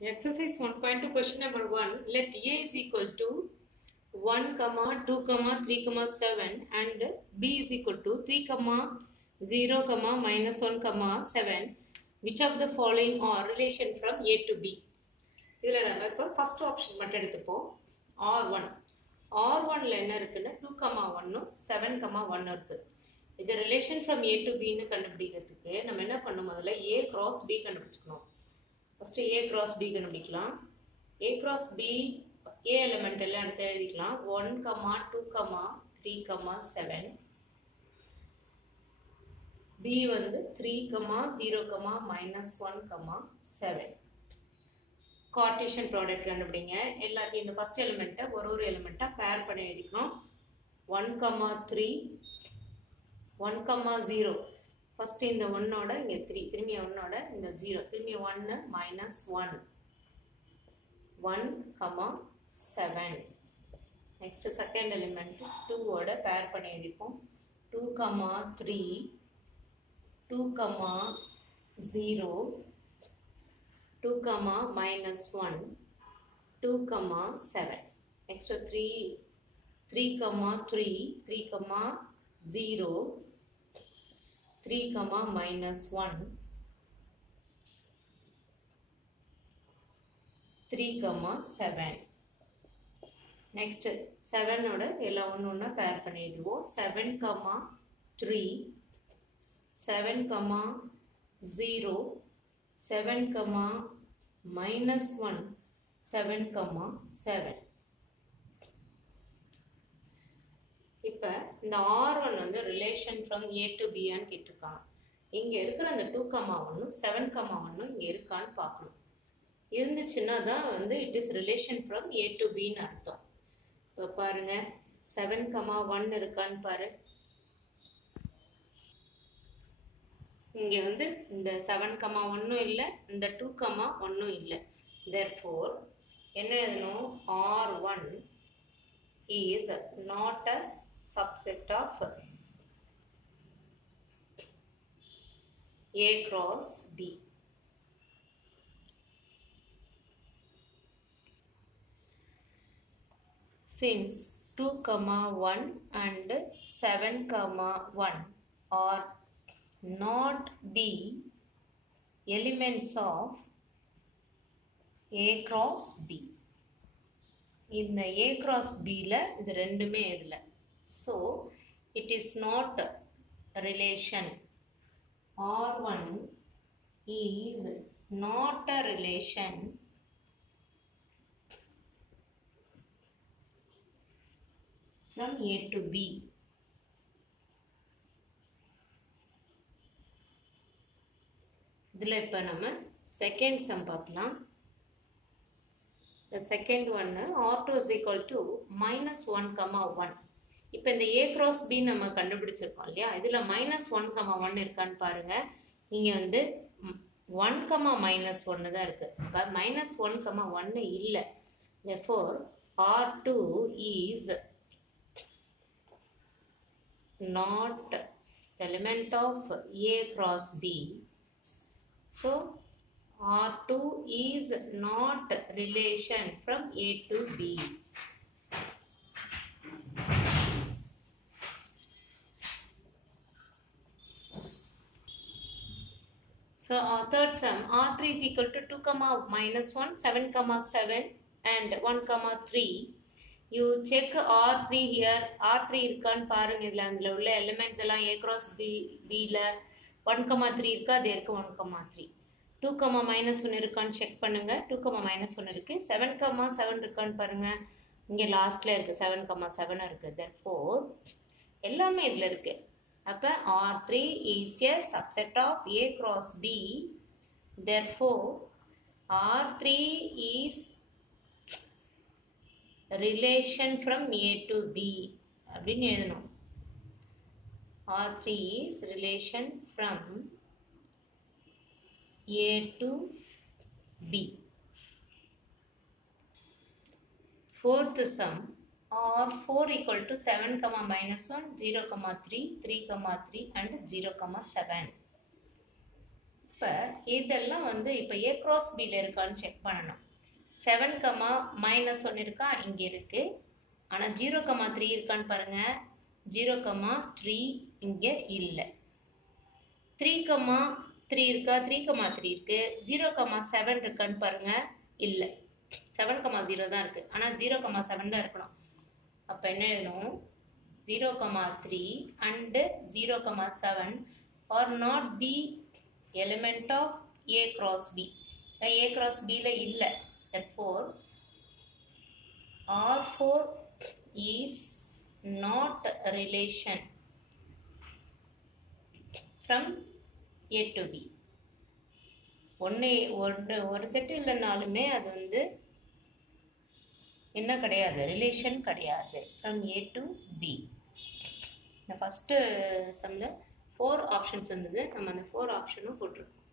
Exercise 1.2 question number 1. Let A is equal to 1, 2, 3, 7 and B is equal to 3, 0, minus 1, 7. Which of the following are relation from A to B? இதில் நம்ம இப்போ first option மட்டும் எடுத்துப்போம். R1. R1ல என்ன இருக்குன்னா 2, 1, 7, 1 இருக்கு. இது relation from A to B ன்னு கண்டுபிடிக்கிறதுக்கு நம்ம என்ன பண்ணணும், முதல்ல A cross B கண்டுபிடிச்சுக்கணும். First A cross B கண்டுபிடிக்கலாம். A cross B A element எல்லாம் எடுத்து எழுதிக்கலாம். 1, 2, 3, 7. B வந்து 3, 0, minus 1, 7. Cartesian product கண்டுபிடிங்க. எல்லாத்தையும் இந்த first element ஒரு எலிமெண்ட்டா pair பண்ணி எழுதிக்கணும். 1, 3, 1, 0. First இந்த 1 ஓட இங்க 3, திரும்பி 1 ஓட இந்த 0, திரும்பி 1 minus 1, 1, 7. Next second element 2 ஓட pair பண்ணி எழுதிப்போம். 2, 3, 2, 0, 2, minus 1, 2, 7. Next 3, 3, 0, 3, minus 1, 3, 7. Next 7 ஓட எல்லா ஒண்ணா pair பண்ணி எழுதுவோம். 7, 3, 7, 0, 7, minus 1, 7, 7. இப்ப இந்த R1 வந்து relation from A to B ன்னு கேட்டிருக்காங்க. இங்க இருக்கிற அந்த 2, 1, 7, 1 இங்க இருக்கான்னு பார்க்கணும். இருந்துச்சுன்னா தான் வந்து it is relation from A to B ன்னு அர்த்தம். இப்ப பாருங்க 7, 1 இருக்கான்னு பாரு. இங்க வந்து இந்த 7, 1 இல்ல, இந்த 2, 1 இல்ல. Therefore என்ன எழுதணும்? R1 is not a subset of A cross B. Since 2, 1 and 7, 1 are not the elements of A cross B. இந்த A cross B ல இது ரெண்டுமே இல்ல. So it is not relation. R1 is not a relation from A to B. இதில் இப்போ நம்ம second sum பார்க்கலாம். The second one R2 is equal to minus 1, 1. இப்போ இந்த A cross B நம்ம கண்டுபிடிச்சிருக்கோம் இல்லையா, இதில் minus 1, 1 இருக்கான்னு பாருங்க. இங்கே வந்து 1, minus 1 தான் இருக்கு. இப்போ minus 1, 1 இல்லை. Therefore R2 is not element of A cross B. So R2 is not relation from A to B. So our third sum R3 is equal to 2, minus 1, 7, 7 and 1, 3. You check R3 here. R3 இருக்கான்னு பாருங்க. இதுல உள்ள elements எல்லாம் A cross B ல 1, 3 இருக்கா? அது இருக்கு 1, 3. 2, minus 1 இருக்கான்னு செக் பண்ணுங்க. 2, minus 1 இருக்கு. 7, 7 இருக்கான்னு பாருங்க. இங்க லாஸ்ட்ல இருக்கு 7, 7 இருக்கு. Therefore எல்லாமே இதுல இருக்கு. அப்ப R3 is a subset of A cross B. Therefore R3 is relation from A to B அப்படின்னு எழுதணும். R3 is relation from A to B. Fourth sum R4 equal to 7, minus 1, 0, 3, 3, 3 and 0, 7. இப்போ இதெல்லாம் வந்து இப்போ A cross Bல இருக்கான்னு check பண்ணணும். 7, -1 இருக்கா, இங்கே இருக்கு. ஆனால் 0, 3 இருக்கான்னு பாருங்க. 0, 3 இங்கே இல்லை. 3, 3 இருக்கா, 3, 3 இருக்கு. 0, 7 இருக்கான்னு பாருங்க. இல்லை. 7, 0 தான் இருக்கு. ஆனால் 0, 7 தான் இருக்கணும். அப்போ என்ன எழுதணும்? 0, 3 and 0, 7 are not the element of A cross B. A cross B ல இல்லை. Therefore, R4 is not a relation from A to B. ஒரு செட் இல்லைனாலுமே அது வந்து என்ன கிடையாது, ரிலேஷன் கிடையாது. from A to B. இந்த ஃபர்ஸ்ட் சம்மில் 4 ஆப்ஷன்ஸ் இருந்தது. நம்ம அந்த 4 ஆப்ஷனும் போட்டிருக்கோம்.